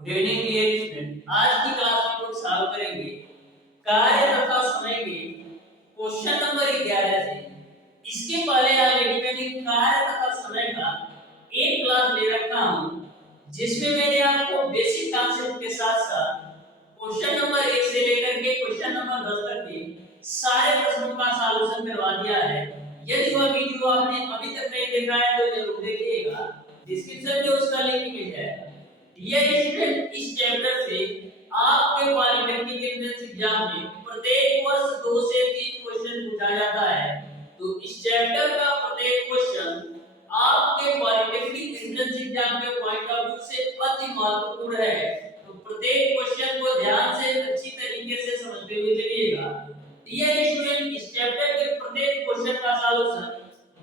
Good evening dear student. आज की class में हम लोग सॉल्व करेंगे कार्य तथा समय के क्वेश्चन नंबर 11 से। इसके पहले ऑलरेडी मैंने कार्य तथा समय का एक क्लास ले रखा हूं, जिसमें मैंने आपको बेसिक कॉन्सेप्ट के साथ साथ क्वेश्चन नंबर 1 से लेकर के क्वेश्चन नंबर 10 तक के सारे प्रश्नों का सॉल्यूशन करवा दिया है। यदि वह वीडियो आपने अभी तक नहीं देखा है तो जरूर देखिएगा, डिस्क्रिप्शन में उसका लिंक मिल जाएगा। डियर स्टूडेंट, इस चैप्टर से आपके पॉलिटेक्निक एंट्रेंस एग्जाम में प्रत्येक वर्ष 2 से 3 क्वेश्चन पूछा जाता है। तो इस चैप्टर का प्रत्येक क्वेश्चन आपके पॉलिटेक्निक एंट्रेंस एग्जाम के पॉइंट ऑफ व्यू से अति महत्वपूर्ण है। तो प्रत्येक क्वेश्चन को ध्यान से अच्छी तरीके से समझते हुए चलिएगा। डियर स्टूडेंट, इस चैप्टर के प्रत्येक क्वेश्चन का सॉल्यूशन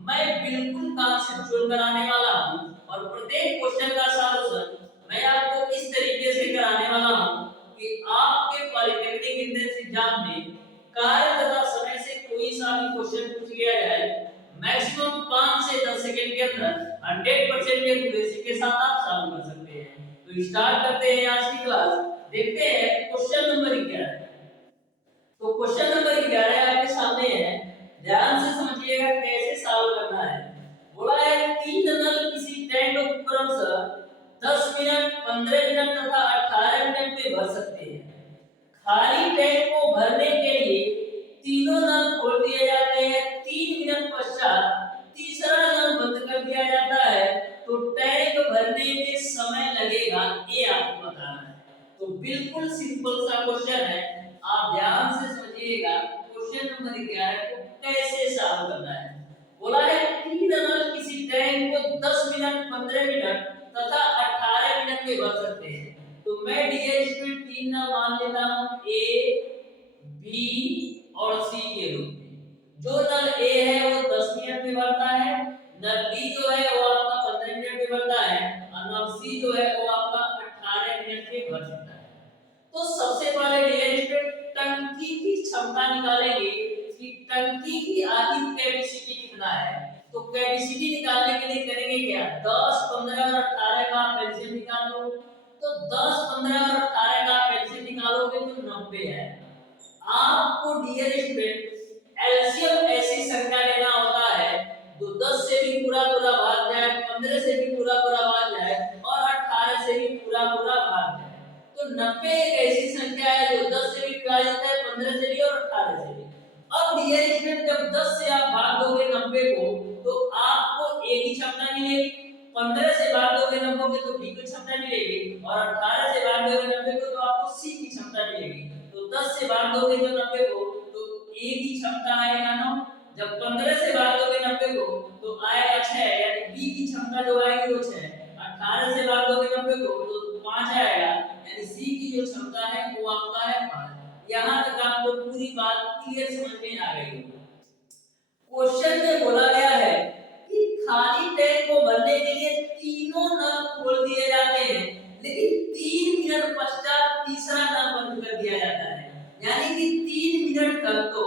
मैं बिल्कुल कॉन्सेप्चुअल कराने वाला हूं और प्रत्येक क्वेश्चन का सॉल्यूशन मैं आपको इस तरीके से कराने वाला हूं कि आपके पॉलिटेक्निक एंट्रेंस एग्जाम में कार्य तथा समय से कोई सा भी क्वेश्चन पूछ लिया जाए, मैक्सिमम 5 से 10 सेकंड के अंदर 100% एक्यूरेसी के साथ आप सॉल्व कर सकते हैं। तो स्टार्ट करते हैं आज की क्लास। देखते हैं क्वेश्चन नंबर 11। तो क्वेश्चन नंबर 11 आपके सामने है, ध्यान से समझिएगा कैसे सॉल्व करना है। बोला है 3 नल किसी टैंक उपक्रम से 10 मिनट, 15 मिनट तथा 18 मिनट में भर सकते हैं। खाली टैंक को भरने के लिए तीनों नल खोल दिए जाते हैं। 3 मिनट पश्चात तीसरा नल बंद कर दिया जाता है, तो टैंक भरने में समय लगेगा, ये आपको बताना है। तो बिल्कुल सिंपल सा क्वेश्चन है, आप ध्यान से समझिएगा। क्वेश्चन नंबर 11 को कैसे सॉल्व करना है। बोला है 3 नल किसी टैंक को 10 मिनट, 15 मिनट तथा 18 मिनट में भर सकते हैं। तो मैं डियर स्टूडेंट 3 नल मान लेता हूं, ए, बी और सी के रूप में। जो नल ए है वो 10 मिनट में भरता है, नल बी जो है वो आपका 15 मिनट में भरता है और नल सी जो है वो आपका 18 मिनट में भर सकता है। तो सबसे पहले डियर स्टूडेंट टंकी की क्षमता निकालेंगे कि टंकी की आखिर कैपेसिटी कितना है। तो कैपेसिटी निकालने के लिए करेंगे क्या, 10, 15 और 18 का एलसीएम निकाल लो। तो 10, 15 और 18 का एलसीएम निकालोगे तो 90 है। आपको डियर स्टूडेंट एलसीएम ऐसी संख्या लेना होता है जो 10 से भी पूरा पूरा भाग जाए, 15 से भी पूरा पूरा भाग जाए और 18 से भी पूरा पूरा भाग जाए। तो 90 एक ऐसी संख्या है जो 10 से भी विभाजित है, 15 से भी और 18 से भी। अब डियर स्टूडेंट जब 10 से आप भाग दोगे 90 को तो आपको ए की क्षमता मिलेगी, 15 से भाग दोगे 90 को तो बी की क्षमता मिलेगी और 18 से भाग दोगे 90 को तो आपको सी की क्षमता मिलेगी। तो 10 से भाग दोगे तो 90 को तो ए की क्षमता आएगा 9, जब 15 से भाग दोगे 90 को तो आएगा 6, यानी बी की क्षमता जो आएगी वो 6, 18 से भाग दोगे 90 को तो 5 आएगा, यानी सी की जो क्षमता है वो आपका है 5। यहां तक आपको पूरी बात क्लियर समझ में आ गई होगी। क्वेश्चन में बोला गया है कि खाली टैंक को भरने के लिए तीनों नल खोल दिए जाते हैं, लेकिन 3 मिनट पश्चात तीसरा नल बंद कर दिया जाता है। यानी कि 3 मिनट तक तो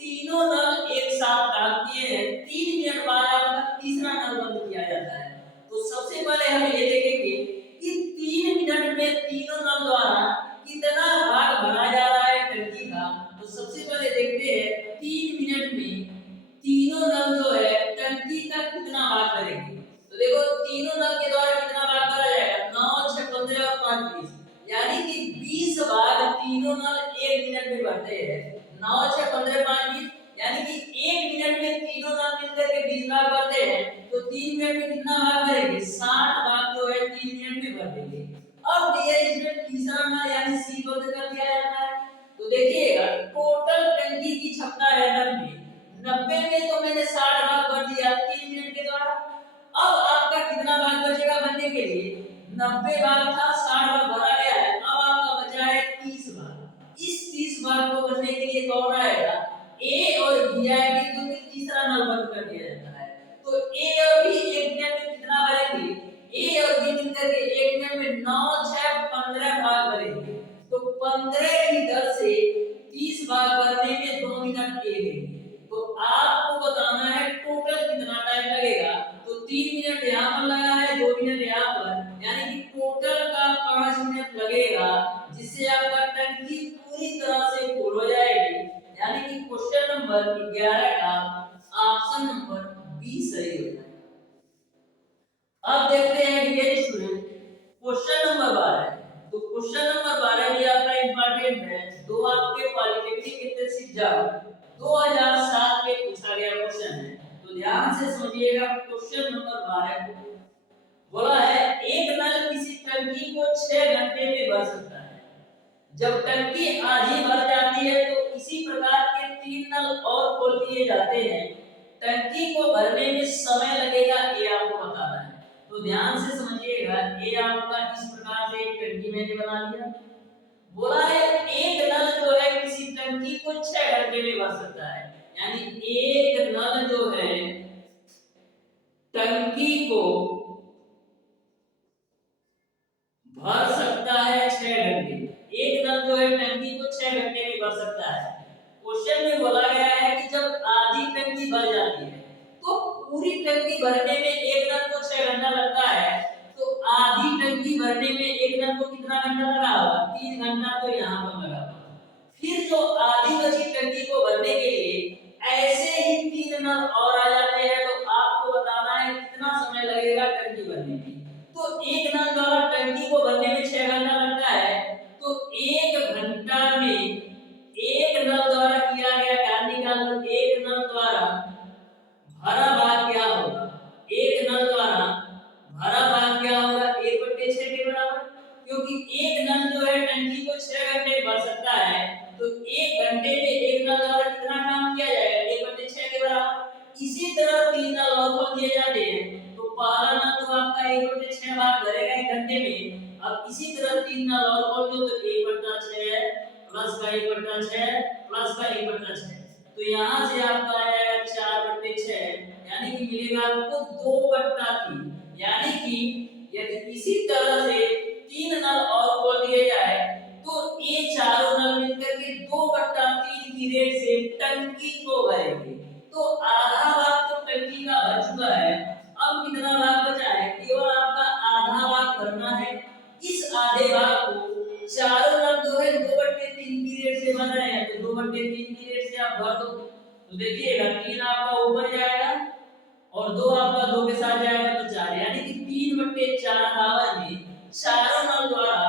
तीनों नल एक साथ काम किए हैं, 3 मिनट बाद आपका तीसरा नल बंद किया जाता है। तो सबसे पहले हम ये देखेंगे कि 3 मिनट में तीनों नल द्वारा कितना भाग भरा जा रहा है टंकी का। तो सबसे पहले देखते हैं 3 मिनट में तीनों नल जो है टंकी का कितना भाग करेंगे। तो देखो तीनों नल के द्वारा कितना भाग भरा जाएगा, 9, 6, 15 और 5, 20, यानी कि 20 भाग तीनों नल 1 मिनट में भरते हैं। 9, 6, 15, 5, 20, यानी कि 1 मिनट में तीनों नल मिलकर के 20 भाग भरते हैं। तो 3 मिनट में कितना भाग भरेंगे, 60 भाग जो है 3 मिनट में भर देंगे। अब डियर स्टूडेंट तीसरा नल यानी सी बंद कर दिया जाता है। तो देखिएगा टोटल टंकी की क्षमता है 90 में तो मैंने 60 भाग भर दिया 3 मिनट के द्वारा। अब आपका कितना भाग बचेगा भरने के लिए, 90 भाग था, 60 भाग भरा गया है, अब आपका बचा है 30 भाग। इस 30 भाग को भरने के लिए कौन आएगा, ए और बी आएंगे, क्योंकि तीसरा नल बंद कर दिया जाता है। तो ए और बी 1 मिनट में कितना भरेंगे, ए और बी मिलकर के 1 मिनट में 9, 6, 15 भाग भरेंगे। तो 15 की दर से 30 भाग भरने में 2 मिनट लगेंगे। तो आपको बताना है टोटल कितना टाइम लगेगा। तो 3 मिनट यहाँ पर लगा है, 2 मिनट यहाँ पर, यानी कि टोटल का 5 मिनट नंबर 12 तो क्वेश्चन नंबर 12 भी आपका इंपॉर्टेंट है। दो आपके पॉलिटेक्निक इंटर्नशिप एग्जाम 2007 में पूछा गया क्वेश्चन है। तो ध्यान से समझिएगा क्वेश्चन नंबर 12 को बोला है एक नल किसी टंकी को 6 घंटे में भर सकता है। जब टंकी आधी भर जाती है तो इसी प्रकार के 3 नल और खोल दिए जाते हैं। टंकी को भरने में समय लगेगा ये आपको बताना है। तो ध्यान से समझिएगा ये आपका इस प्रकार से एक टंकी मैंने बना लिया। बोला है एक नल जो है किसी टंकी को 6 घंटे में भर सकता है। यानी एक नल जो है टंकी को भर सकता है 6 घंटे। एक नल जो है टंकी को 6 घंटे में भर सकता है। क्वेश्चन में बोला गया है कि जब आधी टंकी भर जाती है तो पूरी टंकी भरने में एक नल को 6 घंटा लगता है। तो आधी टंकी भरने में एक नल को कितना घंटा लगा होगा? 3 घंटा तो यहाँ पर लगा होगा। फिर जो आधी बची टंकी को भरने के लिए ऐसे ही 3 नल और आ जाते हैं। तो आपको बताना है कितना समय लगेगा टंकी भरने में। तो एक नल द्वारा टंकी को भरने में 6 घंटा लगता है। तो 1 घंटा में एक नल द्वारा किया गया कार्य निकाल लो। एक नल द्वारा भरा भाग क्या होगा? एक नल द्वारा भरा भाग क्या होगा? 1/6 के बराबर। क्योंकि एक नल जो है टंकी को 6 घंटे भर सकता है। तो 1 घंटे में एक नल द्वारा कितना काम किया जाएगा? 1/6 के बराबर। इसी तरह 3 नल और खोल दिए जाते हैं। तो पहला नल तो आपका 1/6 भाग भरेगा 1 घंटे में। अब इसी तरह 3 नल और खोल दो तो 1/6 प्लस का 1/6 प्लस का 1/6। तो यहाँ से आपका आएगा 4/6 यानी कि मिलेगा आपको 2/3। यानी कि यदि इसी तरह से 3 नल और खोल दिए जाए तो ये चारों नल मिलकर के 2/3 की रेट से टंकी को भरेंगे। तो आधा भाग तो टंकी का भर चुका है। अब कितना भाग बचा है? केवल आपका आधा भाग भरना है। इस आधे भाग को चारों नल जो है 2/3 की रेट से भर रहे हैं। तो 2/3 की रेट से आप भर दो। तो देखिएगा 3 आपका ऊपर जाएगा और 2 आपका 2 के साथ जाएगा तो 4। यानी कि 3/4 आवर में चारों नल द्वारा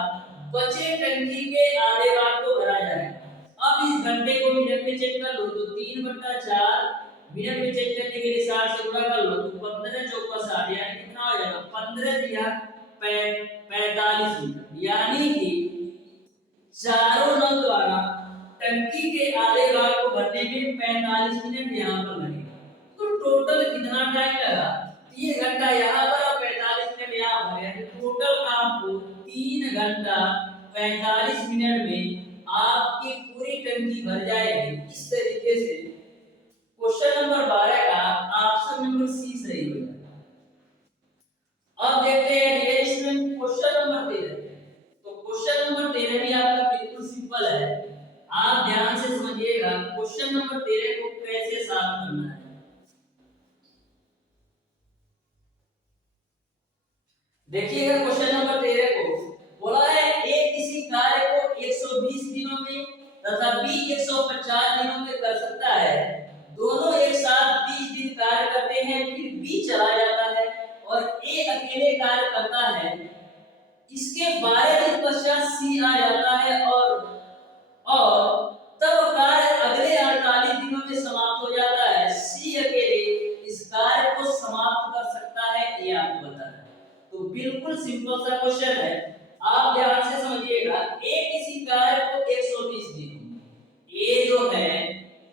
बचे टंकी के आधे भाग को भरा जाएगा। अब इस घंटे को मिनट में चेक कर लो तो 3/4 मिनट में चेक करने के लिए 60 से गुणा कर लो तो 15 चौका 60 यानी कितना हो जाएगा? 15 दिया 45 मिनट। यानी कि चारों नल द्वारा टंकी के आधे भाग को भरने में 45 मिनट यहाँ पर लगेगा। तो टोटल कितना टाइम लगा? 3 घंटा यहाँ पर और 45 मिनट यहाँ पर है। टोटल आपको 3 घंटा 45 मिनट में आपकी पूरी टंकी भर जाएगी। इस तरीके से क्वेश्चन नंबर 12 का ऑप्शन नंबर सी सही होगा। अब देखते हैं रिलेशन क्वेश्चन नंबर 13। तो क्वेश्चन नंबर 13 भी आपका बिल्कुल सिंपल है। आप ध्यान से समझिएगा क्वेश्चन नंबर 13 को कैसे सॉल्व करना है। देखिएगा क्वेश्चन नंबर 13 को बोला है ए किसी कार्य को 120 दिनों में तथा बी 150 दिनों में कर सकता है। दोनों एक साथ 20 दिन कार्य करते हैं फिर बी चला जाता है और ए अकेले कार्य करता है। इसके 12 दिन पश्चात सी आ जाता है और तब कार्य अगले 48 दिनों में समाप्त हो जाता है। सी अकेले इस कार्य को समाप्त कर सकता है ये आपको बताना है। तो बिल्कुल सिंपल सा क्वेश्चन है। आप ध्यान से समझिएगा ए किसी कार्य को 120 दिनों ए जो है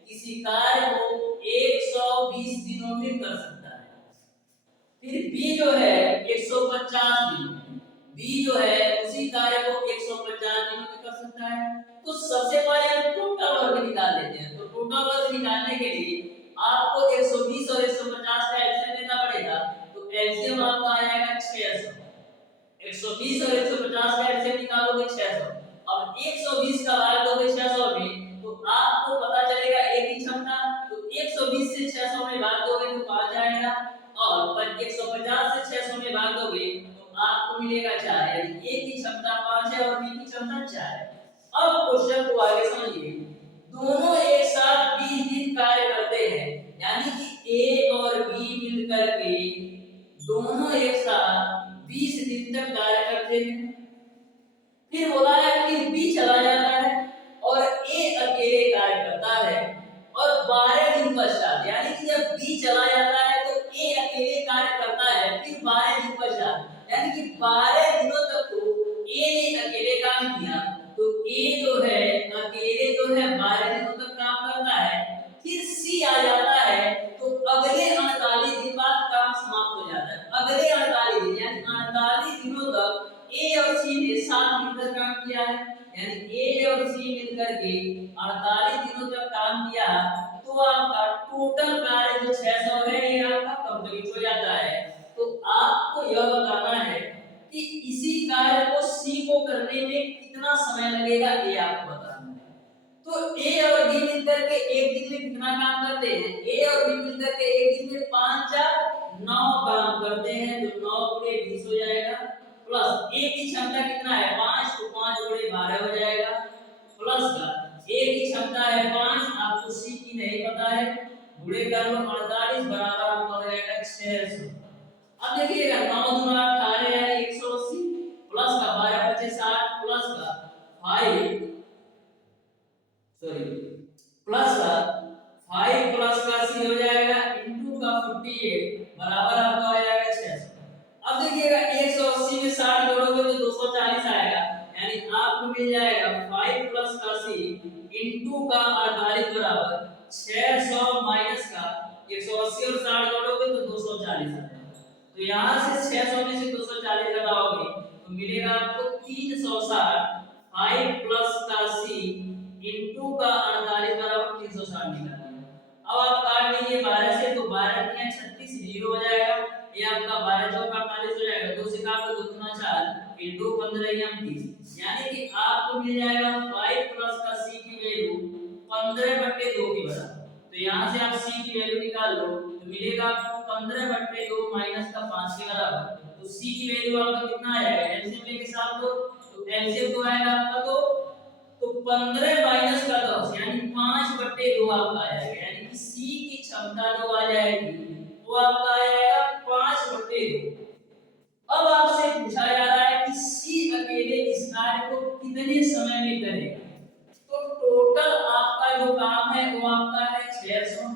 किसी कार्य को 120 दिनों में कर सकता है। फिर बी जो है 150 दिनों में बी जो है उसी कार्य को 150 दिनों में कर सकता है। तो सबसे पहले हम टोटल वर्क निकाल लेते हैं। तो टोटल वर्क निकालने के लिए आपको 120 और 150 का एलसीएम लेना पड़ेगा। तो एलसीएम आपका आ जाएगा 600। 120 और 150 का एलसीएम निकालोगे 600। अब 120 का भाग दोगे 600 में तो आपको पता चलेगा ए की क्षमता। तो 120 से 600 में भाग दोगे तो 5 आएगा और 150 से 600 में भाग दोगे तो आपको मिलेगा 4। यानी ए की क्षमता 5 है और बी की क्षमता 4 है। अब क्वेश्चन को आगे समझिए। दोनों एक साथ 20 दिन कार्य करते हैं। यानी कि ए और बी मिलकर के दोनों एक साथ 20 दिन तक कार्य करते हैं। फिर बोला है फिर बी चला जाता है और ए अकेले कार्य करता है और 12 दिन पश्चात, यानी कि जब बी चला जाता है तो ए अकेले कार्य करता है, फिर 12 दिन पश्चात यानी कि 12 दिनों तक तो ए ने अकेले काम किया, तो ए जो है अकेले जो है 12 दिनों तक काम करता है। फिर सी आ जाता है तो अगले 48 दिन बाद काम समाप्त हो जाता है। अगले 48 दिन यानी 48 दिनों तक ए और सी ने साथ मिलकर काम किया है, यानी ए और सी मिलकर के 48 दिनों तक काम किया, तो आपका टोटल कार्य जो 600 है ये आपका कंप्लीट हो जाता है। तो आपको यह बताना है कि इसी कार्य को सी को करने में कितना समय लगेगा, ये आपको बताना है। तो ए और बी मिलकर के एक दिन में कितना काम करते हैं, ए और बी मिलकर के एक दिन में 5 4 9 काम करते हैं, तो 9 गुणे 20 हो जाएगा, प्लस ए की क्षमता कितना है 5, तो 5 गुणे 12 हो जाएगा, प्लस का ए की क्षमता है 5, आपको सी की नहीं पता है, गुणे कर लो 48 बराबर आपका हो जाएगा 600। अब देखिएगा 9 दूना 18 यानी 180, प्लस का 12 25 60, प्लस का 5 सॉरी प्लस का 5 प्लस का सी हो जाएगा इनटू का 48 बराबर आपका हो जाएगा 600। अब देखिएगा 180 में 60 जोड़ोगे तो 240 आएगा, यानी आपको मिल जाएगा 5 प्लस का सी इनटू का 48 बराबर 600 माइनस का 180 और 60 जोड़ोगे तो 240 आ जाएगा। तो यहाँ से 600 में से 240 घटाओगे तो मिलेगा आपको 360, 5 प्लस का सी इनटू का 48 बराबर 360 निकाल लिया। अब आप काट लीजिए 12 से, तो 12 3 36 जीरो हो जाएगा, ये आपका 12 चौका 48 हो जाएगा, 2 से काट दो 2 दूना 4 इनटू 15 या 30, यानी कि आपको मिल जाएगा 5 प्लस का सी की वैल्यू 15/2 के बराबर। तो यहाँ से आप सी की वैल्यू निकाल लो तो मिलेगा आपको 15/2 माइनस का 5 के बराबर। तो सी की वैल्यू आपका कितना आएगा, एलसीएम लेके साथ दो, तो एलसीएम तो आएगा आपका तो 15 माइनस का 10 यानी 5/2 आपका आ जाएगा, यानी कि सी की क्षमता जो आ जाएगी वो आपका आ जाएगा 5/2। अब आपसे पूछा जा रहा है कि सी अकेले इस कार्य को कितने समय में करेगा, तो टोटल आपका जो काम है वो आपका है 600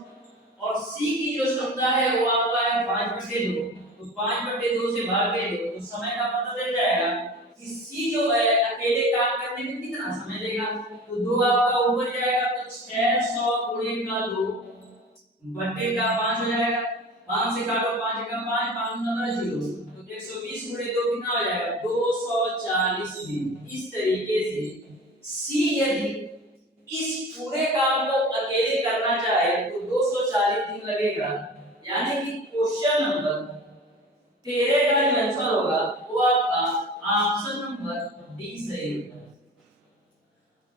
और सी की जो क्षमता है वो आपका है 5/2, तो 5/2 से भाग दे दो तो समय का पता चल जाएगा कि सी जो है अकेले काम करने में कितना समय लेगा। तो 2 आपका ऊपर जाएगा तो 600 गुणे का 2 बटे का 5 हो जाएगा, 5 से काटो 5 का 5 5 नंबर 0, तो 120 गुणे 2 कितना हो जाएगा 240 दिन। इस तरीके से सी यदि इस पूरे काम को अकेले करना चाहे तो 240 दिन लगेगा, यानी कि क्वेश्चन नंबर 13 का जो आंसर होगा वो आपका ऑप्शन नंबर डी सही होगा।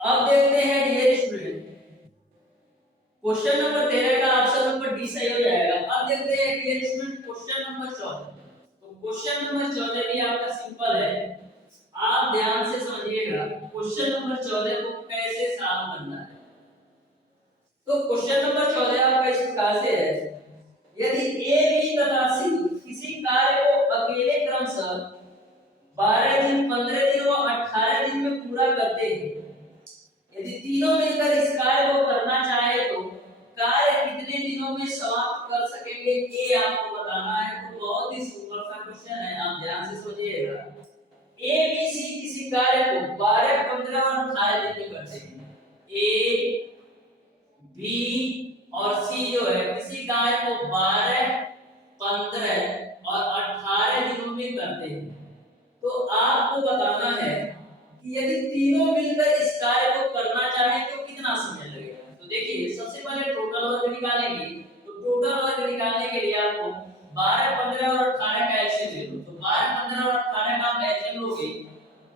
अब देखते हैं डियर स्टूडेंट, क्वेश्चन नंबर 13 का ऑप्शन नंबर डी सही हो जाएगा। अब देखते हैं डियर स्टूडेंट क्वेश्चन नंबर 14। तो क्वेश्चन नंबर 14 भी आपका सिंपल है, आप ध्यान से समझिएगा क्वेश्चन नंबर 14 को कैसे सॉल्व करना है। तो क्वेश्चन नंबर 14 आपका इस प्रकार से है, यदि ए बी तथा सी किसी कार्य को अकेले क्रमशः 12 दिन 15 दिन और 18 दिन में पूरा करते हैं, यदि तीनों मिलकर इस कार्य को करना चाहे तो कार्य कितने दिनों में समाप्त कर सकेंगे, ये आपको बताना है। तो बहुत ही सिंपल सा क्वेश्चन है, आप ध्यान से सोचिएगा। ए बी सी किसी कार्य को 12 15 और 18 दिन में करते हैं, ए बी और सी जो है किसी कार्य को 12 15 और 18 दिनों में करते हैं, तो आपको बताना है कि यदि तीनों मिलकर इस कार्य को करना चाहे तो कितना समय लगेगा। तो देखिए सबसे पहले टोटल वर्क निकालेंगे, तो टोटल वर्क निकालने के लिए आपको 12 15 और 18 का एलसीएम ले लो। तो 12 15 और 18 का आप एलसीएम लोगे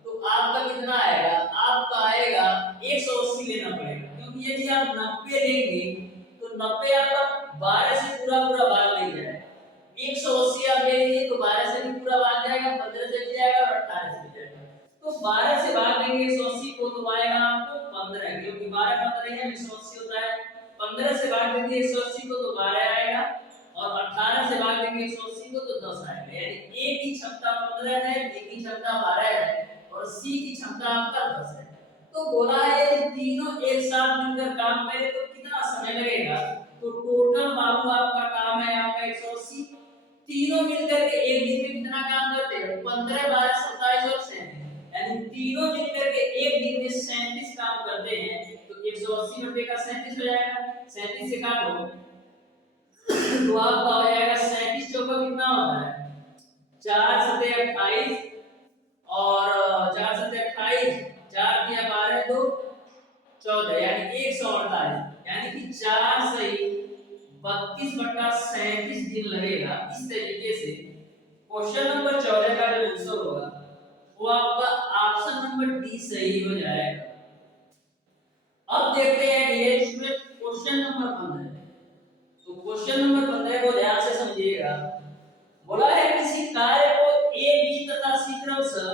तो आपका कितना आएगा, आपका आएगा 180 लेना पड़ेगा, क्योंकि यदि आप 90 लेंगे तो 90 आपका 12 से पूरा पूरा भाग ले जाएगा, 180 आप ले लीजिए तो 12 से भी पूरा भाग जाएगा, 15 से भी जाएगा और 18 से भी जाएगा। तो 12 से भाग देंगे 180 को तो आएगा आपको 15, क्योंकि 12 15 है 180 होता है। 15 से भाग देंगे 180 को तो 12 आएगा और 18 से भाग देंगे 180 को तो 10 आएगा, यानी ए की क्षमता 15 है, बी की क्षमता 12 है और C की क्षमता आपका 10 है। तो बोला है यदि तीनों एक साथ मिलकर काम करें तो कितना समय लगेगा? तो टोटल बाबू आपका काम है आपका 180। तीनों मिलकर के एक दिन में कितना काम करते हैं? 15, 12, 27 और 37, यानी तीनों मिलकर के एक दिन में 37 काम करते हैं। तो 180 90 का 37 हो जाएगा, 37 से काटो तो आपका हो जाएगा 37 चौका कितना होता है? 4 सते 28 और 4 सते 28, 4 दिया 12 2 14, यानी 148, यानी कि 4 सही 32/37 दिन लगेगा। इस तरीके से क्वेश्चन नंबर 14 का जो आंसर होगा वो आपका ऑप्शन नंबर डी सही हो जाएगा। अब देखते हैं डियर स्टूडेंट क्वेश्चन नंबर 15। तो क्वेश्चन नंबर 15 को ध्यान से समझिएगा। बोला है किसी कार्य को ए बी तथा सी क्रम से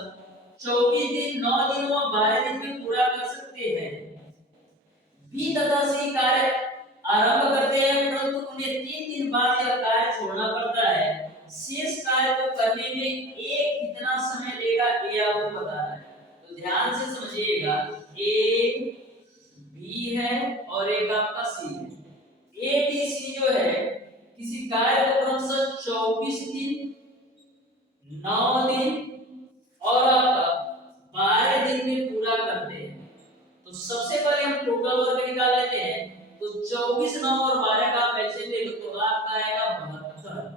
24 दिन 9 दिन व 12 दिन में पूरा कर सकते हैं। बी तथा सी कार्य आरंभ करते हैं परंतु उन्हें 3 दिन बाद यह कार्य छोड़ना पड़ता है। शेष कार्य को करने में ए कितना समय लेगा ये आपको बता रहा है। तो ध्यान से समझिएगा, ए बी है और एक आपका सी है। ए बी सी जो है किसी कार्य को क्रमशः 24 दिन 9 दिन और आपका 12 दिन में पूरा करते हैं। तो सबसे पहले हम टोटल वर्क निकाल लेते हैं। तो 24 9 और 12 का आप ऐसे ले लो तो आपका आएगा 72।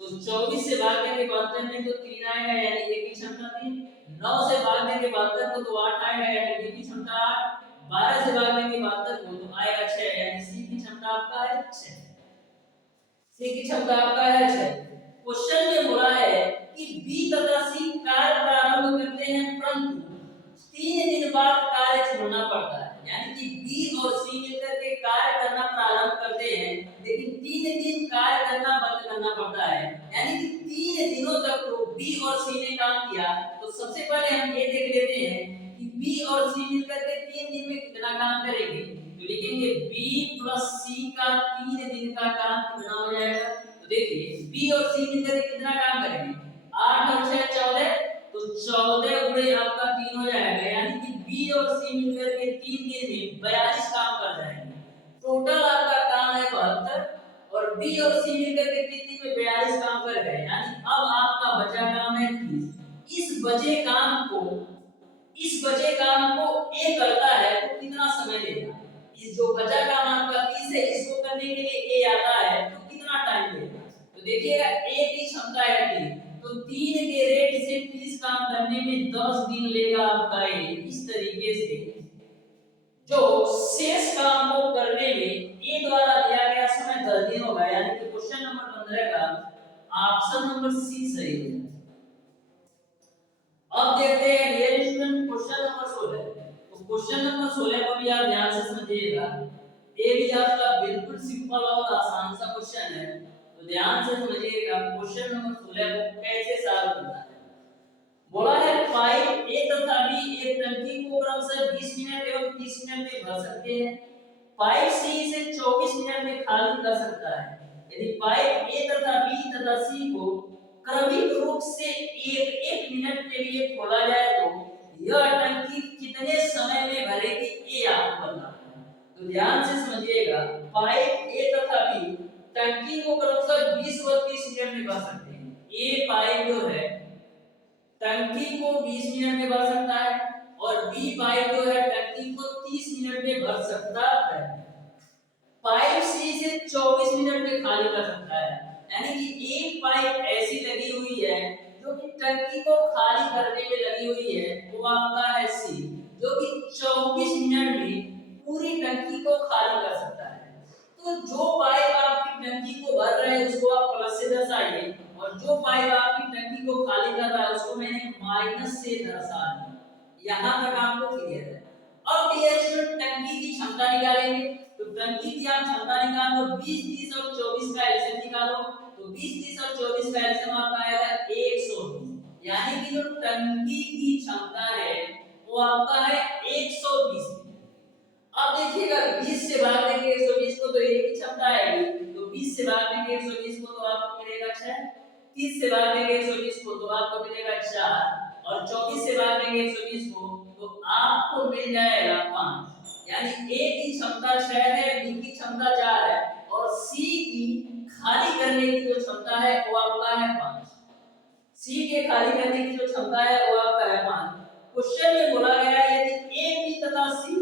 तो 24 से भाग देंगे 72 में तो 3 आएगा, यानी ए की क्षमता 3। 9 से भाग देंगे 72 को तो 8 आएगा, यानी बी की क्षमता 8। 12 से भाग देंगे 72 को तो आएगा 6, यानी सी की क्षमता आपका है 6। सी की क्षमता आपका है 6। क्वेश्चन में बोला है कि बी तथा सी कार्य प्रारंभ करते हैं परंतु 3 दिन बाद कार्य छोड़ना पड़ता है। यानी कि बी और सी मिलकर के कार्य करना प्रारंभ करते हैं लेकिन 3 दिन कार्य करना बंद करना पड़ता है। यानी कि 3 दिनों तक तो बी और सी ने काम किया। तो सबसे पहले हम ये देख लेते हैं कि बी और सी मिलकर के 3 दिन में कितना काम करेंगे। तो लिखेंगे बी प्लस सी का 3 दिन का काम कितना हो जाएगा। तो देखिए बी और सी मिलकर के कितना काम करेंगे, 8 और 6 14, तो 14 गुणे आपका 3 हो जाएगा। यानी कि बी और सी मिलकर के 3 दिन में 42 काम कर जाएंगे। टोटल आपका काम है 72 और बी और सी मिलकर के 3 दिन में 42 काम कर गए। यानी अब आपका बचा काम है 30। इस बचे काम को ए करता है तो कितना समय लेगा। इस जो बचा काम आपका 30 है इसको करने के लिए ए आता है तो कितना टाइम लेगा। तो देखिएगा ए की क्षमता है 3, तो 3 के रेट से 30 काम करने में 10 दिन लेगा आपका ए। इस तरीके से जो शेष काम को करने में ए द्वारा दिया गया समय 10 दिन होगा। यानी कि क्वेश्चन नंबर 15 का ऑप्शन नंबर सी सही है। अब देखते हैं डियर स्टूडेंट क्वेश्चन नंबर 16। तो क्वेश्चन नंबर 16 को भी आप ध्यान से समझिएगा। ये भी आपका बिल्कुल सिंपल और आसान सा क्वेश्चन है। तो ध्यान से समझिएगा क्वेश्चन नंबर 16 को कैसे सॉल्व करना है। बोला है पाइप ए तथा बी एक टंकी को क्रमशः 20 मिनट एवं 30 मिनट में भर सकते हैं। पाइप सी इसे 24 मिनट में खाली कर सकता है। यदि पाइप ए तथा बी तथा सी को क्रमिक रूप से एक मिनट के लिए खोला जाए तो यह टंकी कितने समय में भरेगी ये आपको बताना है। तो ध्यान से समझिएगा, पाइप ए तथा बी टंकी को क्रमशः 20 व 30 मिनट में भर सकते हैं। ए पाइप जो है टंकी को 20 मिनट में भर सकता है और बी पाइप जो है टंकी को 30 मिनट में भर सकता है। पाइप सी से 24 मिनट में खाली कर सकता है। यानी कि एक पाइप ऐसी लगी हुई है जो कि टंकी को खाली करने में लगी हुई है, वो आपका है सी, जो कि 24 मिनट में पूरी टंकी को खाली कर सकता है। तो जो पाइप आपकी टंकी को भर रहा है उसको आप प्लस से दर्शाइए और जो पाइप आपकी टंकी को खाली कर रहा है उसको मैंने माइनस से दर्शा दिया। यहां तक आपको क्लियर है। अब डियर स्टूडेंट टंकी की क्षमता निकालेंगे। तो टंकी की आप क्षमता निकालो, 20 30 और 24 का एलसीएम निकालो। तो 20 30 और 24 का एलसीएम आपका आएगा 120। यानी कि जो टंकी की क्षमता है वो आपका है 120। अब देखिएगा 20 से भाग देंगे 120 को तो ए की क्षमता आएगी, तो 20 से भाग देंगे 120 को तो आपको मिलेगा 6। 30 से भाग देंगे 120 को तो आपको मिलेगा 4। और 24 से भाग देंगे 120 को तो आपको मिल जाएगा 5। यानी ए की क्षमता 6 है, बी की क्षमता 4 है और सी की खाली करने की जो क्षमता है वो आपका है 5। सी के खाली करने की जो क्षमता है वो आपका है 5। क्वेश्चन में बोला गया है यदि ए बी तथा सी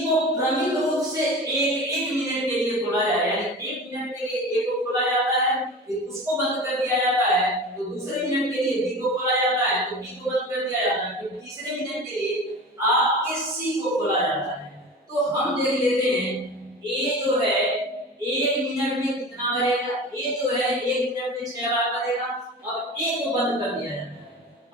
को क्रमिक रूप से एक एक मिनट के लिए खोला जाए, यानी एक मिनट के लिए ए को खोला जाता है फिर उसको बंद कर दिया जाता है, तो दूसरे मिनट के लिए बी को खोला जाता है तो बी को बंद कर दिया जाता है, फिर तीसरे मिनट के लिए आपके सी को खोला जाता है। तो हम देख लेते हैं ए जो है एक मिनट में कितना भरेगा। ए जो है एक मिनट में 6 बार भरेगा। अब ए को बंद कर दिया जाता है।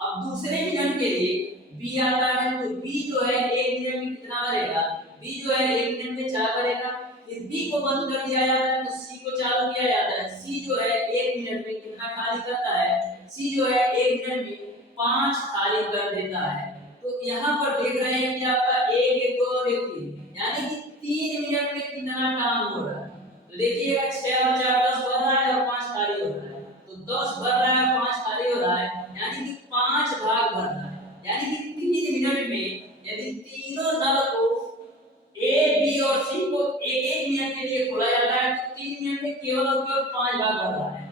अब दूसरे मिनट के लिए बी आता है तो बी जो है एक मिनट में कितना भरेगा। बी जो है एक मिनट में 4 भरेगा। फिर बी को बंद कर दिया जाता है तो सी को चालू किया जाता है। सी जो है एक मिनट में कितना खाली करता है। सी जो है एक मिनट में 5 खाली कर देता है। तो यहाँ पर देख रहे हैं कि आपका 1 1 2 और 1 3 यानी कि 3 मिनट में कितना काम हो रहा है। तो देखिएगा 6 और 4 10 भर रहा है और 5 खाली हो रहा है। तो 10 भर रहा है 5 खाली हो रहा है यानी कि 5 भाग भर रहा है। यानी कि 3 मिनट में यदि तीनों नल को ए बी और सी को एक एक मिनट के लिए खोला जाता है तो 3 मिनट में केवल और केवल 5 भाग भर रहा है।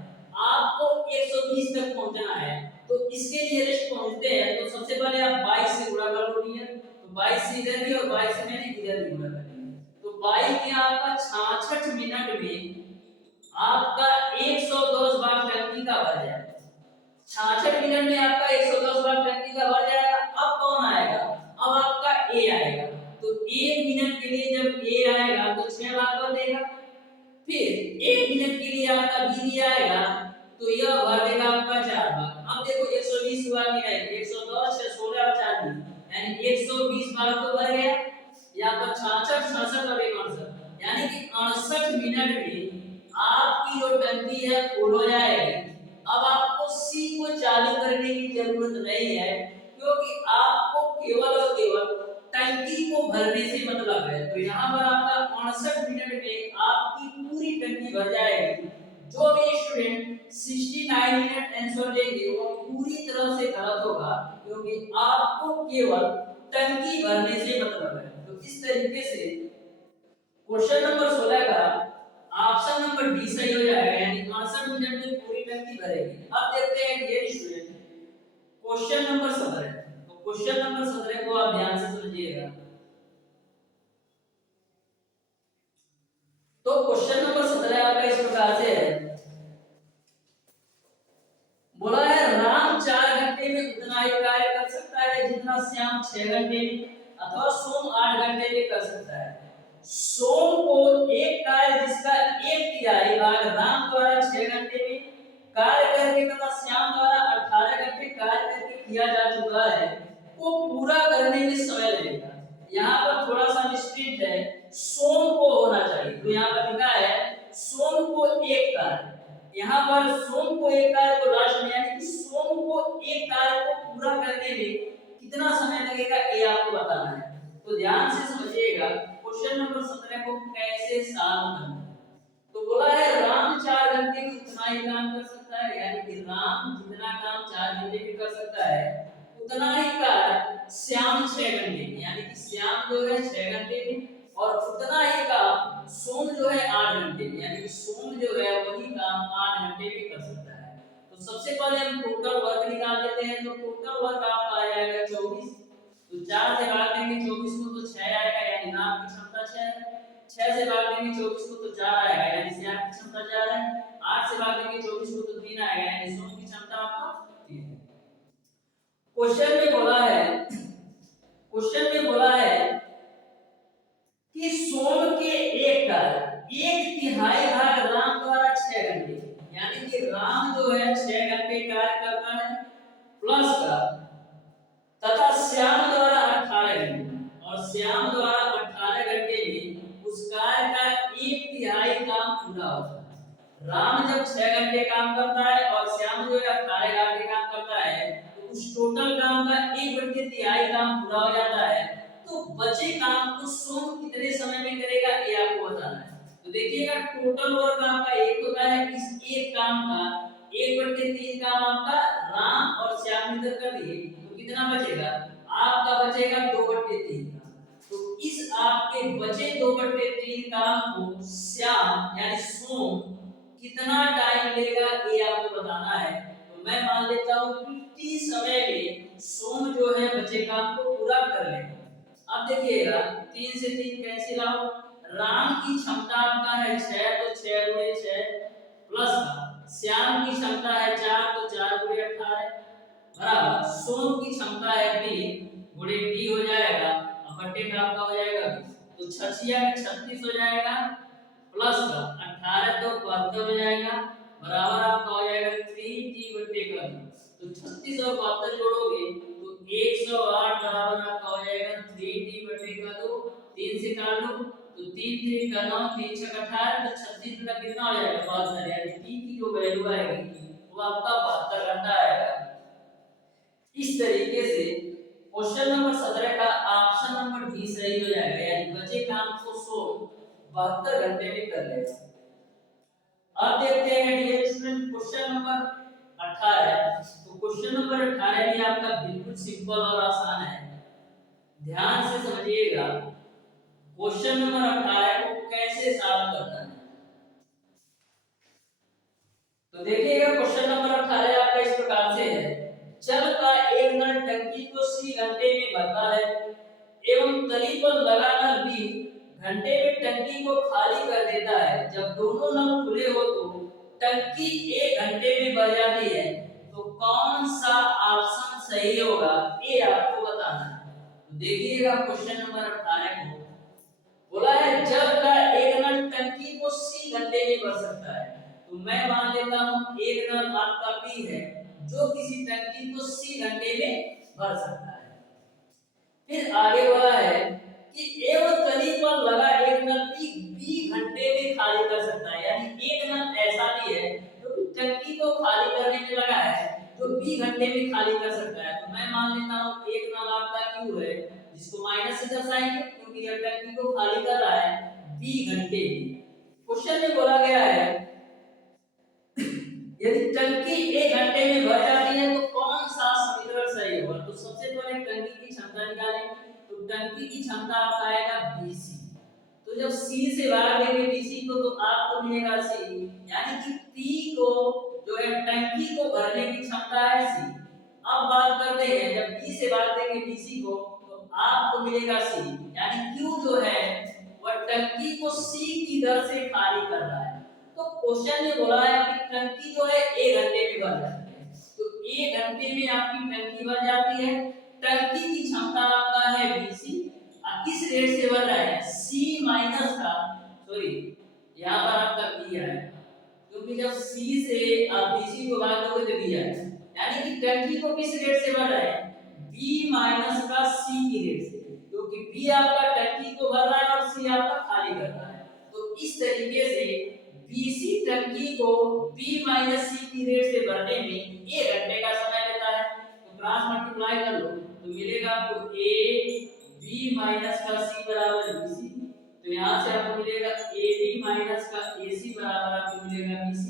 आपको 120 तक पहुंचना है तो इसके लिए रेस्ट पहुंचते हैं तो सबसे पहले आप 22 से गुणा कर लो डियर। तो 22 से इधर भी और 22 से मैंने इधर भी गुणा कर दिया तो 22 में आपका 66 मिनट में आपका 110 बार टंकी का भर जाएगा। 66 मिनट में आपका 110 बार टंकी का भर जाएगा। अब कौन आएगा। अब आपका ए आएगा। तो 1 मिनट के लिए जब ए आएगा तो 6 बार भर देगा। फिर 1 मिनट के लिए आपका बी भी आएगा तो यह भर देगा आपका 4 बार। अब देखो 120 हुआ कि नहीं। 110 से 16 और 4 यानी 120 बार तो भर गया। यहाँ पर 66 66 और 61 यानी कि 68 मिनट में आपकी जो टंकी है फुल हो जाएगी। अब आपको सी को चालू करने की जरूरत नहीं है क्योंकि आपको केवल और केवल टंकी को भरने से मतलब है। तो यहाँ पर आपका 69 मिनट में आपकी पूरी टंकी भर जाएगी। जो भी स्टूडेंट 69 मिनट आंसर देंगे वो पूरी तरह से गलत होगा क्योंकि आपको केवल टंकी भरने से मतलब है। तो इस तरीके से क्वेश्चन नंबर 16 का ऑप्शन नंबर डी सही हो जाएगा यानी 68 मिनट में पूरी टंकी भरेगी। अब देखते हैं डियर स्टूडेंट क्वेश्चन नंबर 17। तो क्वेश्चन नंबर 17 को आप ध्यान से समझिएगा। तो क्वेश्चन नंबर 17 आपका इस प्रकार से है। बोला है राम 4 घंटे में उतना ही कार्य कर सकता है जितना श्याम 6 घंटे में अथवा सोम 8 घंटे में कर सकता है। सोम को एक कार्य जिसका 1/3 भाग राम द्वारा 6 घंटे में कार्य करके तथा श्याम द्वारा 18 घंटे कार्य करके किया जा चुका है को पूरा करने में समय लगेगा। यहाँ पर थोड़ा सा मिस्टेक है। सोम को होना चाहिए तो यहाँ पर लिखा है सोम को एक कार्य। यहाँ पर सोम को एक कार्य को लास्ट में यानी कि सोम को एक कार्य को पूरा करने में कितना समय लगेगा ये आपको बताना है। तो ध्यान से समझिएगा क्वेश्चन नंबर 17 को कैसे सॉल्व करना है। तो बोला है राम 4 घंटे में उतना ही काम कर सकता है यानी कि राम जितना काम 4 घंटे में कर सकता है उतना ही कार्य श्याम 6 घंटे में यानी कि श्याम जो है 6 घंटे में और उतना ही काम सोम जो है 8 घंटे में यानी कि सोम जो है वही काम 8 घंटे में कर सकता है। तो सबसे पहले हम टोटल वर्क निकाल लेते हैं। तो टोटल वर्क आपका आ जाएगा 24। तो 4 से भाग देंगे 24 को तो 6 आएगा यानी नाम की क्षमता 6 है। 6 से भाग देंगे 24 को तो 4 आएगा यानी श्याम की क्षमता 4 है। 8 से भाग देंगे 24 को तो 3 आएगा यानी सोम की क्षमता आपका 3 है। क्वेश्चन में बोला है कि सोम के एक कार्य 1/3 भाग राम द्वारा 6 घंटे यानी कि राम जो है 6 घंटे कार्य करता है प्लस का तथा श्याम द्वारा 18 घंटे और श्याम द्वारा 18 घंटे में उस कार्य का 1/3 काम पूरा होता है। राम जब 6 घंटे काम करता है और श्याम जो है 18 घंटे काम करता है तो उस टोटल काम का 1/3 काम पूरा हो जाता है। तो बचे काम को सोम कितने समय में करेगा ये आपको बताना है। तो देखिएगा टोटल वर्क आपका एक होता है। इस एक काम का 1/3 काम आपका राम और श्याम मिलकर कर दिए तो कितना बचेगा? आपका बचेगा 2/3 का। तो इस आपके बचे 2/3 काम को श्याम यानी सोम कितना टाइम लेगा ये आपको बताना है। तो मैं मान लेता हूँ कि टी समय में सोम जो है बचे काम को पूरा कर लेगा। अब देखिएगा 3 से 3 कैंसिल आउट। राम की क्षमता आपका है 6 तो 6 गुणे 6 प्लस का श्याम की क्षमता है 4 तो 4 गुणे 18 बराबर सोम की क्षमता है 3 गुणे टी हो जाएगा और बट्टे का आपका हो जाएगा 20। तो 6 में 36 हो जाएगा प्लस का 18 तो 72 हो जाएगा बराबर आपका हो जाएगा 3t बट्टे का 20। तो 36 और 72 जोड़ोगे तो 108 बराबर आपका हो जाएगा 3t बट्टे का 2। 3 से काट लो तो 3 3 का 9 3 6 18 तो 36 का कितना हो जाएगा 72 यानी t की जो वैल्यू आएगी वो आपका 72 घंटा आएगा। इस तरीके से क्वेश्चन नंबर 17 का ऑप्शन नंबर डी सही हो जाएगा यानी बचे काम को 72 घंटे में कर लेगा। अब देखते हैं डियर स्टूडेंट क्वेश्चन नंबर 18। तो क्वेश्चन नंबर 18 भी आपका बिल्कुल सिंपल और आसान है, ध्यान से समझिएगा। क्वेश्चन नंबर 18 को कैसे सॉल्व करना है तो देखिएगा। क्वेश्चन नंबर 18 आपका इस प्रकार से है, जल का एक नल टंकी को सी घंटे में भरता है एवं तली पर लगा नल बी घंटे में टंकी को खाली कर देता है। जब दोनों नल खुले हो तो टंकी 1 घंटे में भर जाती है, तो कौन सा ऑप्शन सही होगा ये आपको बताना है। तो देखिएगा क्वेश्चन नंबर 18 को बोला है जल का एक नल टंकी को सी घंटे में भर सकता है। तो मैं मान लेता हूं एक नल आपका बी है जो किसी टंकी को सी घंटे में भर सकता है। फिर आगे बोला है कि एवं तली पर लगा एक नल बी घंटे में खाली कर सकता है, यानी एक नल ऐसा भी है जो कि टंकी को खाली करने में लगा है जो बी घंटे में खाली कर सकता है। तो मैं मान लेता हूं एक नल आपका क्यू है जिसको माइनस से दर्शाएंगे क्योंकि यह टंकी को खाली कर रहा है बी घंटे में। क्वेश्चन में बोला गया है यदि टंकी 1 घंटे में भर जाती है तो कौन सा समीकरण सही होगा। तो सबसे पहले टंकी की क्षमता निकालेंगे। तो टंकी की क्षमता आपका आएगा BC। तो जब C से भाग देंगे BC को तो आपको मिलेगा C, यानी कि P को जो है टंकी को भरने की क्षमता है C। अब बात करते हैं जब B से भाग देंगे BC को तो आपको मिलेगा C, यानी Q जो है वह टंकी को C की दर से खाली कर रहा है। तो क्वेश्चन में बोला है कि टंकी जो है 1 घंटे में भर जाती है, तो 1 घंटे में आपकी टंकी भर जाती है। टंकी की क्षमता आपका है BC और किस रेट से भर रहा है C माइनस का सॉरी यहाँ पर आपका B है क्योंकि जब C से आप BC को भाग दोगे तो B आएगा, यानी कि टंकी को किस रेट से भर रहा है B माइनस का C की रेट से, क्योंकि B आपका टंकी को भर रहा है और C आपका खाली कर रहा है। तो इस तरीके से BC टंकी को B माइनस C की रेट से भरने में 1 घंटे का समय लेता है। तो क्रॉस मल्टीप्लाई कर लो तो मिलेगा आपको A B माइनस का C बराबर BC। तो यहाँ से आपको मिलेगा AB माइनस का AC बराबर आपको मिलेगा BC।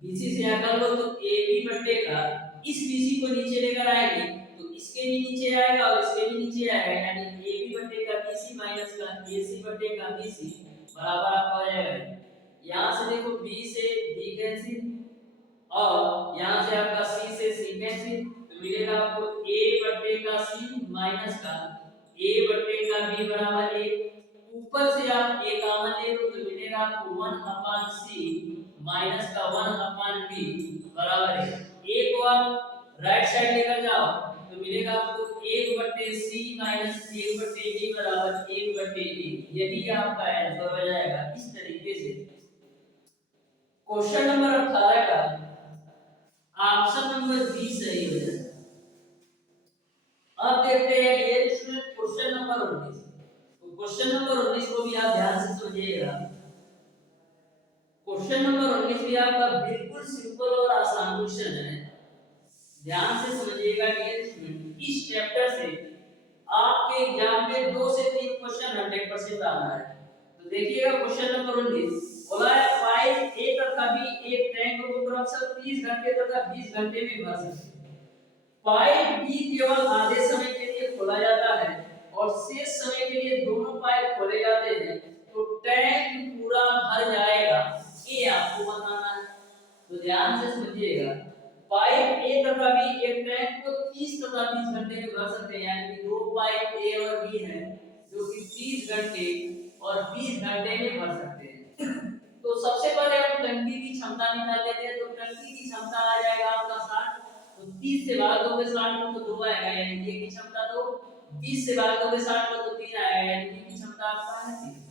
BC से यहाँ कर लो तो AB बट्टे का इस BC को नीचे लेकर आएंगे तो इसके भी नीचे आएगा और इसके भी नीचे आएगा, यानी AB बट्टे का BC माइनस का AC बट्टे का BC बराबर आपका हो जाएगा। यहाँ से देखो B से B कैंसिल और यहाँ से आपका C से C कैंसिल, तो मिलेगा आपको A बट्टे का C माइनस का A बट्टे का B बराबर 1। ऊपर से आप A कॉमन ले लो तो मिलेगा आपको 1/C माइनस का 1/B बराबर 1। A को आप राइट साइड लेकर जाओ तो मिलेगा आपको 1/C माइनस 1/B बराबर 1/A। यही आपका आंसर हो जाएगा। इस तरीके से क्वेश्चन नंबर 18 का ऑप्शन नंबर बी सही हो जाएगा। अब देखते हैं ये क्वेश्चन नंबर 19। तो क्वेश्चन नंबर 19 को भी आप ध्यान से समझिएगा। क्वेश्चन नंबर 19 भी आपका बिल्कुल सिंपल और आसान क्वेश्चन है, ध्यान से समझिएगा। इस चैप्टर से आपके एग्जाम में 2 से 3 क्वेश्चन 100% आना है। तो देखिएगा क्वेश्चन नंबर 19 बोला है पाइप ए तथा बी एक टैंक को क्रमशः 30 घंटे तथा 20 घंटे में भर सकते हैं। पाइप बी केवल आधे समय के लिए खोला जाता है और शेष समय के लिए दोनों पाइप खोले जाते हैं तो टैंक पूरा भर जाएगा, ये आपको बताना है। तो ध्यान से समझिएगा, पाइप ए तथा बी एक टैंक को 30 तथा 20 घंटे में भर सकते हैं, यानी कि दो पाइप ए और बी है जो कि 30 घंटे और 20 घंटे में भर सकते हैं। तो सबसे पहले हम टंकी की क्षमता निकाल लेते हैं। तो टंकी की क्षमता आ जाएगा आपका 60, तो 30 से भाग दोगे 60 को तो 2 आएगा, यानी कि की क्षमता 2, 20 से भाग दोगे 60 को तो 3 आएगा, यानी कि की क्षमता आपका है 3।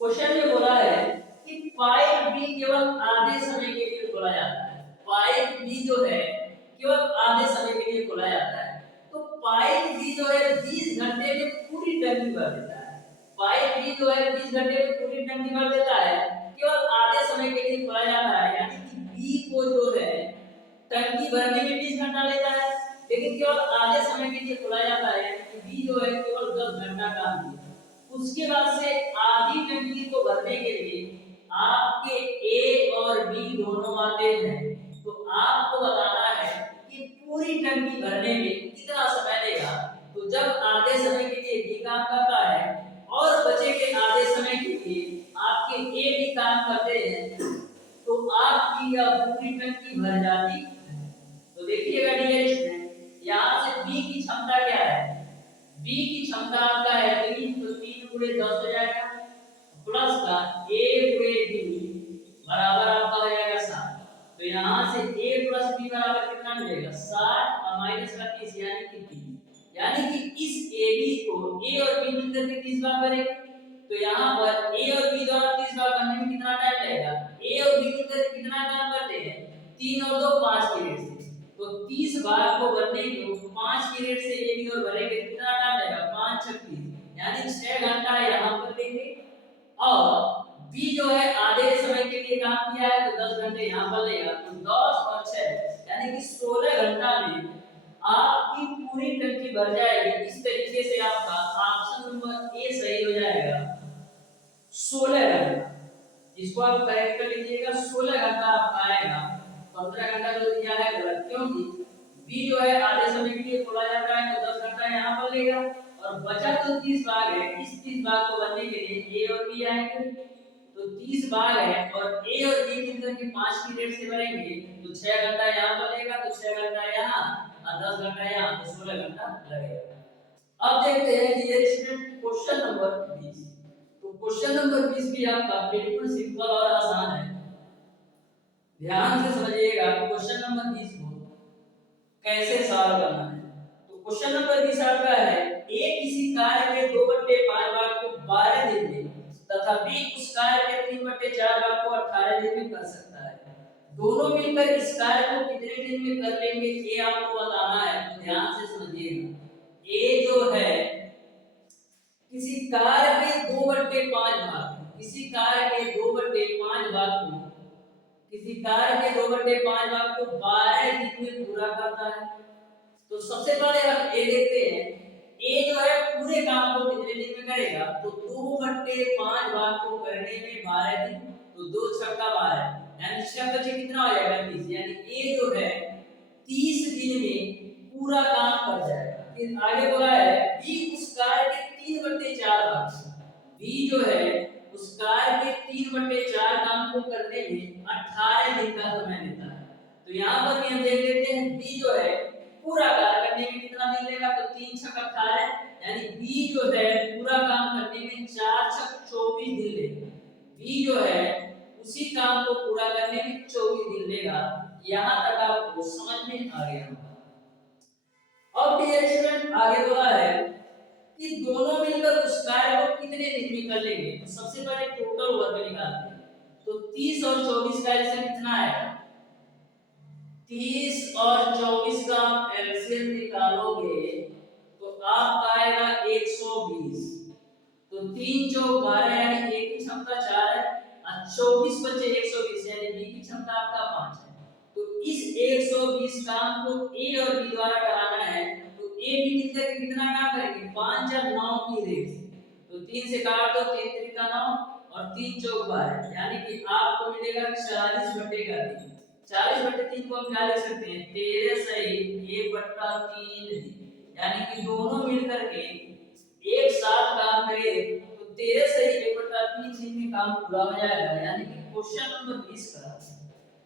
क्वेश्चन में बोला है कि पाइप बी केवल आधे समय के लिए खोला जाता है। पाइप बी जो है केवल आधे समय के लिए खोला जाता है, तो पाइप बी जो है 20 घंटे में पूरी टंकी भर देता है। पाइप बी जो है 20 घंटे में पूरी टंकी भर देता है, केवल आधे समय के लिए खोला जाता है, यानी कि बी को जो है टंकी भरने में 20 घंटा लेता है, लेकिन केवल आधे समय के लिए खोला जाता है, यानी कि बी जो है केवल 10 घंटा काम किया। उसके बाद से आधी टंकी को भरने के लिए आपके ए और बी दोनों आते हैं, तो आपको बताना है कि पूरी टंकी भरने में कितना समय लेगा। तो जब आधे समय के लिए बी काम करता है और बचे के आधे समय के लिए आपके ए भी काम करते हैं, तो आपकी यह पूरी टंकी भर जाती है। तो देखिएगा डियर स्टूडेंट, यहाँ से बी की क्षमता क्या है, बी की क्षमता आपका है 3, तो 3 गुणे 10 हो जाएगा, प्लस का a गुणे b बराबर आपका हो जाएगा 7। तो यहाँ से a प्लस b बराबर कितना मिलेगा 60 और माइनस का 30, यानी कि 30, यानी कि इस ab को a और b मिलकर के 30 भाग करेंगे। तो यहाँ पर a और b दोनों 30 भाग करने में कितना टाइम लगेगा, a और b मिलकर कितना काम करते हैं 3 और 2 5 की रेट से, तो 30 भाग को भरने को 5 की रेट से ए बी और भरेंगे कितना टाइम लगेगा 5 36, यानी 6 घंटा यहाँ पर लेंगे। और बी जो है आधे समय के लिए काम किया है तो 10 घंटे यहाँ पर लेगा, तो 10 और 6 यानी कि 16 घंटा में आपकी पूरी टंकी भर जाएगी। इस तरीके से आपका ऑप्शन नंबर ए सही हो जाएगा 16 घंटा। इसको आप करेक्ट कर लीजिएगा, 16 घंटा आपका आएगा। 15 घंटा जो दिया है गलत, क्योंकि बी जो है आधे समय के लिए खोला जाता है तो 10 घंटा यहाँ पर लेगा और बचा तो 30 भाग है। इस 30 भाग को भरने के लिए ए और बी आएंगे, तो 30 भाग है और ए और बी मिलकर के 5 की रेट से भरेंगे तो 6 घंटा यहाँ पर लेगा, तो 6 घंटा यहाँ और 10 घंटा यहाँ, तो 16 घंटा लगेगा। अब देखते हैं डियर स्टूडेंट क्वेश्चन नंबर 20। तो क्वेश्चन नंबर 20 भी आपका बिल्कुल सिंपल और आसान है, ध्यान से समझिएगा क्वेश्चन नंबर 20 को कैसे सॉल्व करना है। तो क्वेश्चन नंबर 20 आपका है ए किसी कार्य के 2/5 भाग को 12 दिन में तथा बी उस कार्य के 3/4 भाग को 18 दिन में कर सकता है। दोनों मिलकर इस कार्य को कितने दिन में कर लेंगे ये आपको बताना है। तो ध्यान से समझिएगा, ए जो है किसी कार्य के 2/5 भाग, किसी कार्य के 2/5 भाग को, किसी कार्य के 2/5 भाग को 12 दिन में पूरा करता है। तो सबसे पहले हम ए देखते हैं, ए जो है पूरे काम को कितने दिन में करेगा, तो 2/5 भाग को करने में 12 दिन, तो 2 छक्का 12 यानी 6 बचे कितना हो जाएगा 30, यानी ए जो है 30 दिन में पूरा काम कर जाएगा। फिर आगे बोला है बी उस कार्य के 3/4 भाग, बी जो है उस कार्य के 3/4 काम को करने में 18 दिन का समय लेता है। तो यहाँ पर भी हम देख लेते हैं बी जो है पूरा कार्य करने में कितना दिन लेगा, तो 3 छक 18, यानी बी जो है पूरा काम करने में 4 छक 24 दिन लेगा। बी जो है उसी काम को पूरा करने में 24 दिन लेगा। यहाँ तक आपको समझ में आ गया। अब डियर स्टूडेंट आगे बोला है कि दोनों मिलकर उस कार्य को कितने दिन में कर लेंगे। तो सबसे पहले टोटल वर्क निकालते हैं, तो 30 और 24 का एलसीएम कितना आएगा, 30 और 24 का एलसीएम निकालोगे तो आपका आएगा 120। तो 3 चौक 12 यानी ए की क्षमता 4 है और 24 बचे 120 यानी बी की क्षमता आपका 5 है। तो इस 120 काम को ए और बी द्वारा कराना है, तो ए बी मिलकर के कितना काम करेंगे 5 और 9 की रेट से, तो 3 से काट दो 3 3 का 9 और 3 चौक 12, यानी कि आपको मिलेगा 40/3। 40/3 को हम क्या लिख सकते हैं, 13 सही 1/3, यानी कि दोनों मिलकर के एक साथ काम करें तो 13 सही 1/3 दिन में काम पूरा हो जाएगा, यानी कि क्वेश्चन नंबर 20 का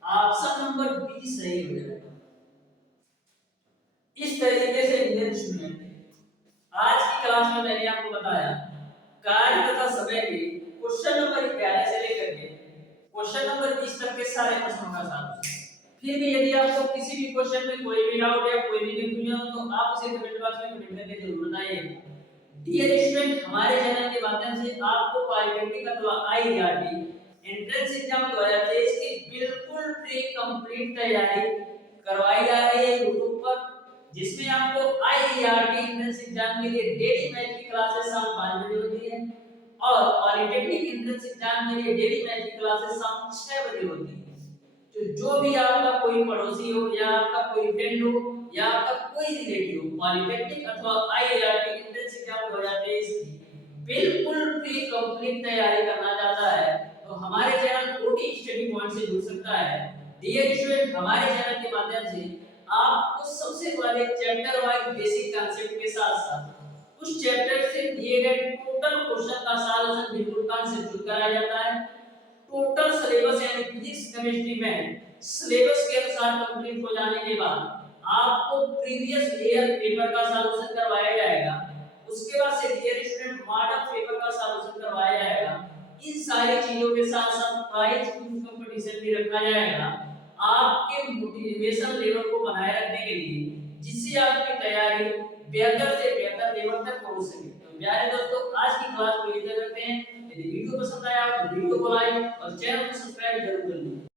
ऑप्शन नंबर 20 सही हो जाएगा। इस तरीके से डियर स्टूडेंट, आज की क्लास में मैंने आपको बताया कार्य तथा समय के क्वेश्चन नंबर 11 से लेकर के क्वेश्चन नंबर 20 तक के सारे प्रश्नों का सॉल्यूशन। फिर भी यदि आपको किसी भी क्वेश्चन में कोई भी डाउट या कोई भी कंफ्यूजन हो तो आप उसे कमेंट बॉक्स में कमेंट करके जरूर बताइए। डियर स्टूडेंट, हमारे चैनल के माध्यम से आपको पॉलिटेक्निक अथवा आईआरटी एंट्रेंस एग्जाम 2023 की बिल्कुल प्री कंप्लीट तैयारी करवाई जा रही है YouTube पर, जिसमें आपको आईआरटी एंट्रेंस एग्जाम के लिए डेली मैथ की क्लासेस शाम 5 बजे होती है और पॉलिटेक्निक एंट्रेंस एग्जाम के लिए डेली मैथ की क्लासेस शाम 6 बजे होती है। तो जो भी आपका कोई पड़ोसी हो या आपका कोई फ्रेंड हो या आपका कोई रिलेटिव हो पॉलिटेक्निक अथवा आईआईटी एंट्रेंस एग्जाम 2023 की बिल्कुल प्री कंप्लीट तैयारी करना चाहता है तो हमारे चैनल ओटी स्टडी पॉइंट से जुड़ सकता है। डियर स्टूडेंट, हमारे चैनल के माध्यम से आपको सबसे पहले चैप्टर वाइज बेसिक कांसेप्ट के साथ साथ उस चैप्टर से दिए गए टोटल क्वेश्चन का सॉल्यूशन बिल्कुल कांसेप्ट कराया जाता है। टोटल सिलेबस यानी फिजिक्स केमिस्ट्री में सिलेबस के अनुसार कंप्लीट हो जाने के बाद आपको प्रीवियस ईयर पेपर का सॉल्यूशन करवाया जाएगा। उसके बाद से डियर स्टूडेंट मॉडल पेपर का सॉल्यूशन करवाया जाएगा। इन सारी चीजों के साथ साथ प्राइज क्विज कंपटीशन भी रखा जाएगा आपके मोटिवेशन लेवल को बनाए रखने के लिए, जिससे आपकी तैयारी बेहतर से बेहतर लेवल तक पहुंच सके। तो प्यारे दोस्तों, आज की क्लास को यहीं तक रखते हैं। यदि वीडियो पसंद आया तो वीडियो को लाइक और चैनल को सब्सक्राइब जरूर कर लीजिए।